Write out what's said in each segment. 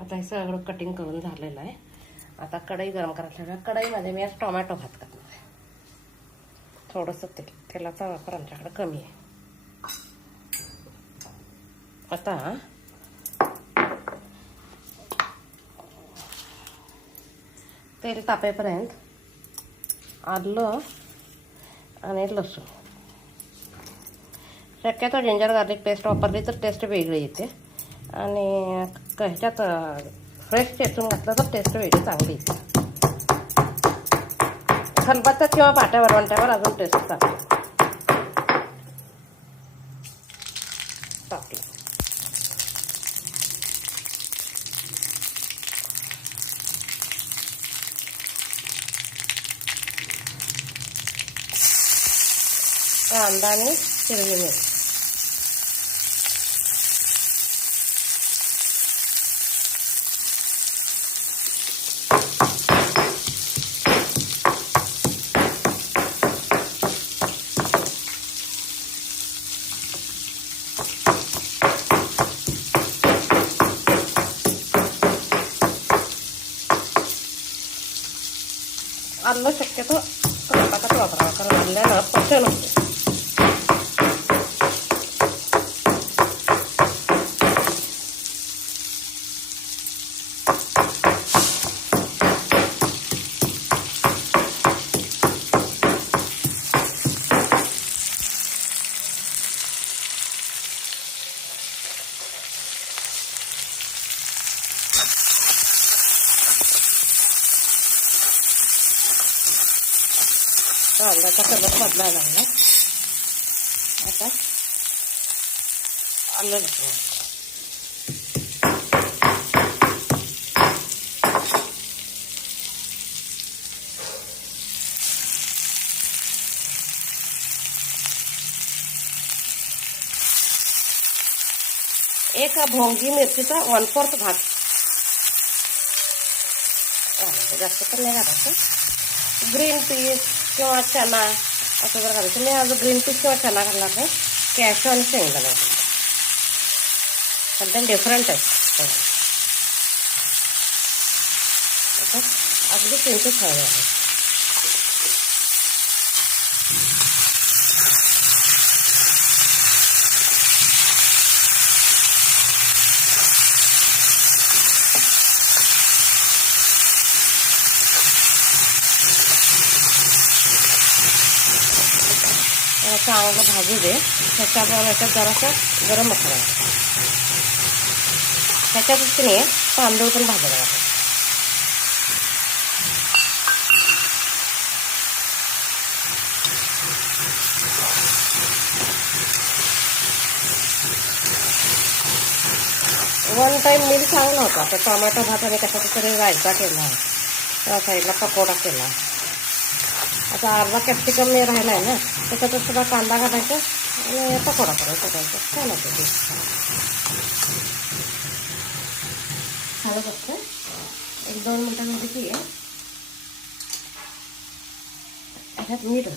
आता हे सगळं कटिंग करून झालेलं आहे. आता कढई गरम करायला कढईमध्ये मी आज टोमॅटो भात करणार आहे. थोडंसं तेलाचा वापर आमच्याकडे कमी आहे. आता तेल तापेपर्यंत आलं आणि लसूण, शक्यतो जिंजर गार्लिक पेस्ट वापरली तर टेस्ट वेगळी येते आणि ह्याच्यात फ्रेश चेचून घातलं तर टेस्ट वेगळी चांगली येते. खलबत्त्यात किंवा पाट्या वरवंट्यावर अजून टेस्ट चांगली. टाकलं कांदा आणि हिरवी मिरची, आलं शक्यतो कपाटात वापरावा कारण आल्यानं पचन होते. कांद्याचा कलर बदलायला लागला. आता आलं लसूण, एक भोंगी मिरचीचा 1/4 भाग, जास्त तर नाही घालायचं. ग्रीन पीस किंवा चना असं जर घालायचं. मी आज ग्रीन पीस किंवा चना घालणार नाही, कॅशू आणि शेंगदाणा पण डिफरंट आहे. अगदी किंचित हळद आहे. चांगलं भाजू दे. त्याच्यात जरासा गरम मसाला, त्याच्यातच की नाही तांदूळ पण भाजायला लागतो. वन टाइम मील चांगला होता. तर टोमॅटो भात आणि कशाचा तरी रायता केला, त्या साईडला पकोडा केला. आता अर्धा कॅप्सिकम नाही राहिला आहे ना, त्याच्यातच सुद्धा कांदा घालायचा आणि पकोडा करायचा. छान होतं ते. हळद असतं 1-2 मिनिटांमध्ये ती आहे. ह्याच्यात मीठ,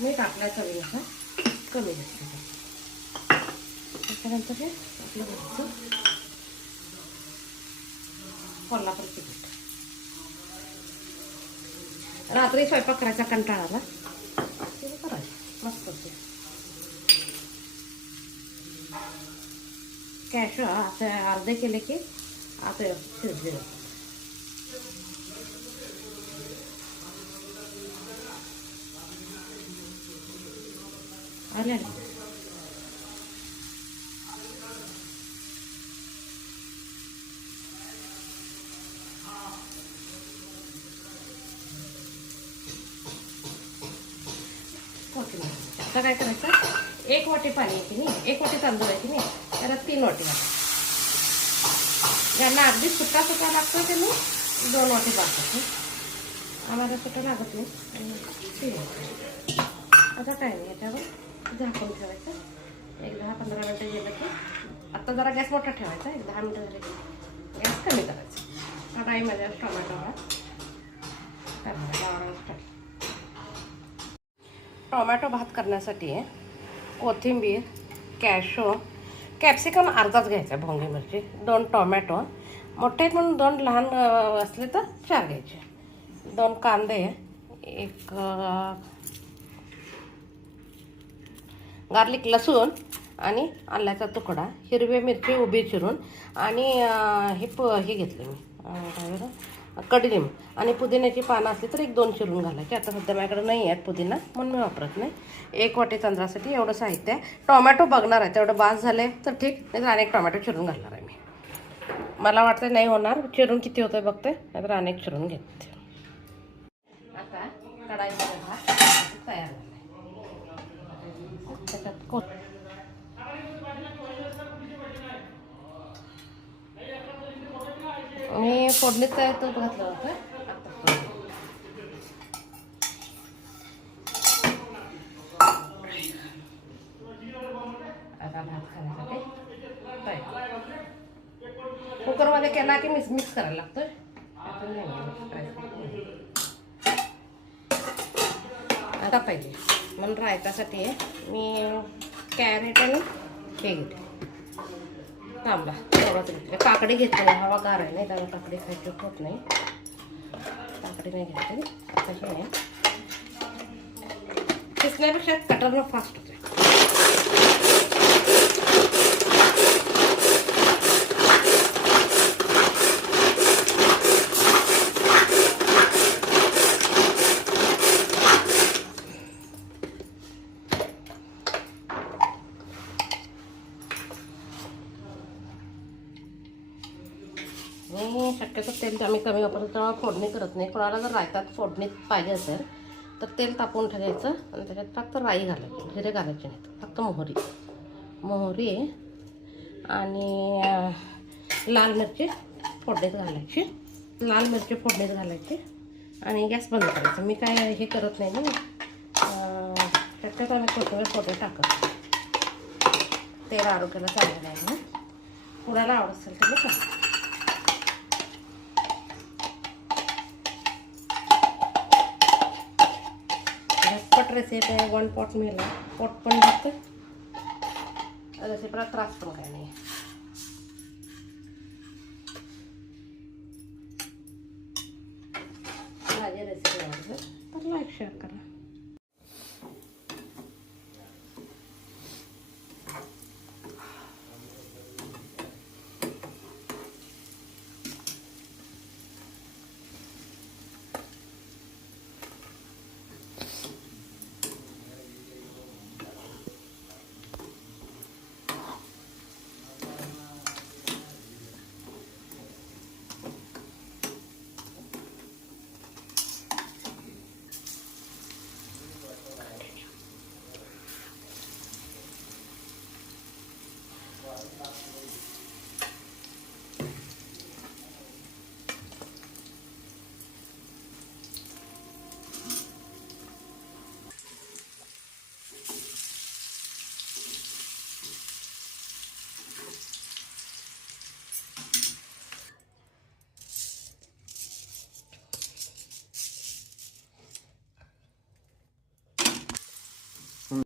मीठ आपल्या चवीनुसार कमी जास्त. त्याच्यानंतर हे आपलं घरचं कोल्हापूरची पीठ. रात्री स्वयंपाक करायचा कंटाळाला ते करायचं मस्त होते. कॅशू असे अर्धे केले की आता शिजले जातात. आले आता काय करायचं, 1 वाटी पाणी आहे की नाही, 1 वाटी तांदूळ आहे की नाही, त्याला 3 वाटी लागतात. ज्यांना अगदी सुट्टा सुट्टा लागतो त्यांनी 2 वाटी टाकतात. आम्हाला सुट्टा लागत नाही आणि 3 वाटी. आता काय नाही, याच्यावर झाकून ठेवायचं. 10-15 मिनटं गेलं की आता जरा गॅस मोठा ठेवायचा. 10 मिनटं झाले की गॅस कमी करायचा. कढाईमध्ये टोमॅटो भात टोमॅटो भात करण्यासाठी कोथिंबीर, कॅशो, कॅप्सिकम अर्धाच घ्यायचा, भोंगी मिरची, 2 टोमॅटो मोठे आहेत म्हणून 2 लहान असले तर 4 घ्यायचे, 2 कांदे, एक गार्लिक लसूण आणि आल्याचा तुकडा, हिरवी मिरची उभी चिरून आणि हे घेतले मी काय बरं कडीलिंब आणि पुदिन्याची पानं असली तर 1-2 चिरून घालायची. आता सध्या माझ्याकडे नाही आहेत पुदिना म्हणून मी वापरत नाही. 1 वाटी तांदळासाठी एवढं साहित्य आहे. टोमॅटो बघणार आहे तेवढं बास झाले तर ठीक, नाही तर अनेक टोमॅटो चिरून घालणार आहे मी. मला वाटतं नाही होणार, चिरून किती होतं बघते, नाहीतर अनेक चिरून घेते. आता कढाईमध्ये भात तयार झाला. त्याच्यात मी फोडणीत तयार तूप घातलं होतं. आता भात खाण्यासाठी कुकरमध्ये केला की मिक्स करायला लागतोय. आता पाहिजे म्हणून रायतासाठी मी कॅरेट आणि हे घेते तांबडा तेवढाच घेतले. काकडी घेतली नाही, हवा गार आहे नाही त्यामुळे काकडी खायची होत नाही. काकडी नाही घेतली तशी नाही, किसण्यापेक्षा कटरनं फास्ट होते. मी शक्यतो तेल आम्ही कमी वापरतो तेव्हा फोडणी करत नाही. कोणाला जर रायतात फोडणीत पाहिजे असेल तर तेल तापवून ठेवायचं आणि त्याच्यात फक्त राई घालायची, जिरे घालायचे नाहीत, फक्त मोहरी आणि लाल मिरची फोडणीत घालायची, आणि गॅस बंद करायचं. मी काय हे करत नाही ना, शक्यतो आम्ही कोथिंबीर फोडणी टाकत. तेल आरोग्याला चांगलं आहे ना, कुणाला आवडत असेल तर मी टाकते. झटपट रेसिपी आहे, 1 पॉट मिळाला, पॉट पण लागतं, रेसिपीला त्रास पण काय नाही. माझी रेसिपी आवडते तर लाईक शेअर करा.